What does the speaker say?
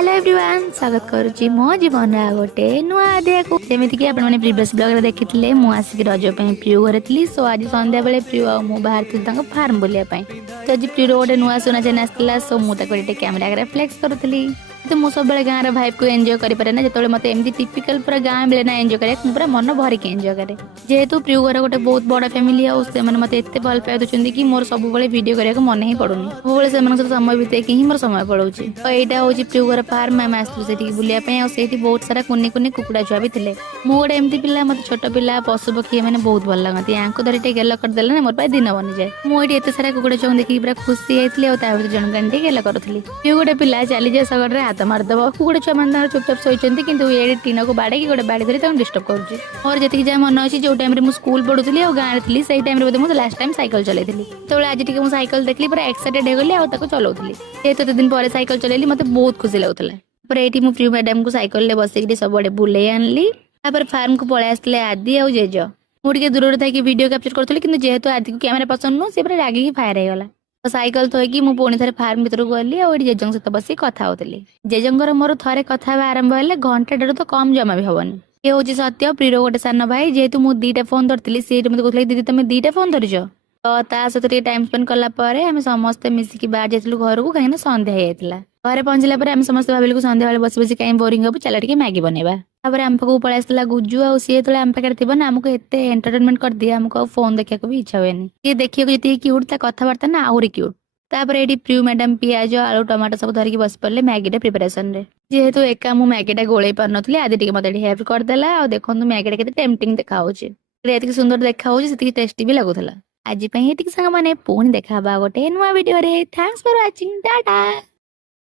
Hello everyone स्वागत करुच्ची मो जीवन गोटे नुआ अध्याय को जमीती कि आपने प्रीवियस ब्लॉग रे देखिथिले मु आसिक रज पे प्रिय घरे थी। सो आज संध्या बेले प्रिय आ मु बाहर थी फार्म बुलिया तो आज प्रिय गोटे नुआ सुना चैन आसला। सो मुझे कैमेरा फ्लेक्स करूली तो मुझे सब गाँव भाइब को एंजॉय करें ना जो मत एमती टिपिकल पूरा गाँव मिले ना एंजॉय करे पूरा मन भरिक एंजॉय करे जेहेतु प्रिय घर गोटे बहुत बड़ा फैमिली आते मत एत भल पाई दूसरी कि मोर सब वीडियो करने मन ही पड़ूनी सब समय बीते कि मोर समय पड़ोच। तो यहाँ हूँ प्रिय घर फार्म आम आसलू बुलाया से बहुत सारा कुनी कुनी कुकुड़ा छुआ भी थे। मु गोटे एमती पिला मत छोट पिला पशु पक्षी मैंने बहुत भल लगती यहाँ धरी गेल करदेले ना मोर पाई दिन बनी जाए। मुझे एत सारा कुकुड़ा छुआ देखिए पूरा खुशी होती जन गांधी गेल करूली प्रिय गोटे पिला चली जाए सगड़े हाथ मारदेव कुकुड़ा छुआ मैंने चुपचाप शोचती कि ये टीन को बाड़े गोटे बाड़ी धरी डिस्टर्ब करुँच। और जी जहाँ मन अच्छी जो टाइम मुझे स्कूल पढ़ुली और गाँव थी से टाइम मुझे लास्ट टाइम साइकिल चलाई तो आज टी साइकिल देखली पूरा एक्साइटेड होगली और चलाऊली एत दिन पर साइकिल चलैली मत बहुत खुशी लगुला। ये मुझे प्रिय मैडम को साइकिल बसिक सब आड़े बुले आनली फार्म को पलि आसते आदि आउ जेज मुझे दूर थी वीडियो कैप्चर करी कि जेहेतु आदि को कैमेरा पसंद नुह सी रागिकी फायर होगला। तो साइकिल थोकी मुझे पुणी थे फार्म भर को गली और जेजों सहित बस कथा होती जेजोर मोर थे कथा आरंभ है घंटे तो कम जमा भी हेनी। ये हूँ सत्य प्रिय गोटे सान भाई जेहेतु मुझे दीटा फोन धरती सी मत कहते दीदी तुम दीटा फोन धरीच तो सहित टाइम स्पेंड कलापर आम समस्ते मिसिकी बाहर जाइलु घर को कहीं सन्ध्या होता घरे पहुंचला आम समस्त भाविलु सन्ध्या बेले बस बस कहीं बोरिंग हम चल टे मैगी बनवा आम पाक पलि आसला गुजु आ सी जो आम पाखे थी ना आमको एत एंटरटेनमेंट कर दिए आमको फोन देखा भी इच्छा हुए सी देखिए जी क्यूट ता कथबार्ता ना आहरी क्यूट। तापर ये प्रिय मैडम पियाज आलू टमाटो सब धरिकी बस पड़े मैगी प्रिपरेशन रे जेहेतु एका मु मैगी गोले पार नी आदि टे मत हेल्प करदेला और देखो मैगी के टेम्पटिंग देखा ये सुंदर देखा टेस्टी भी लगुला। आज ये सांग मैंने पुणी देखा गोटे नुआ वीडियो रे। Thanks for watching Tata.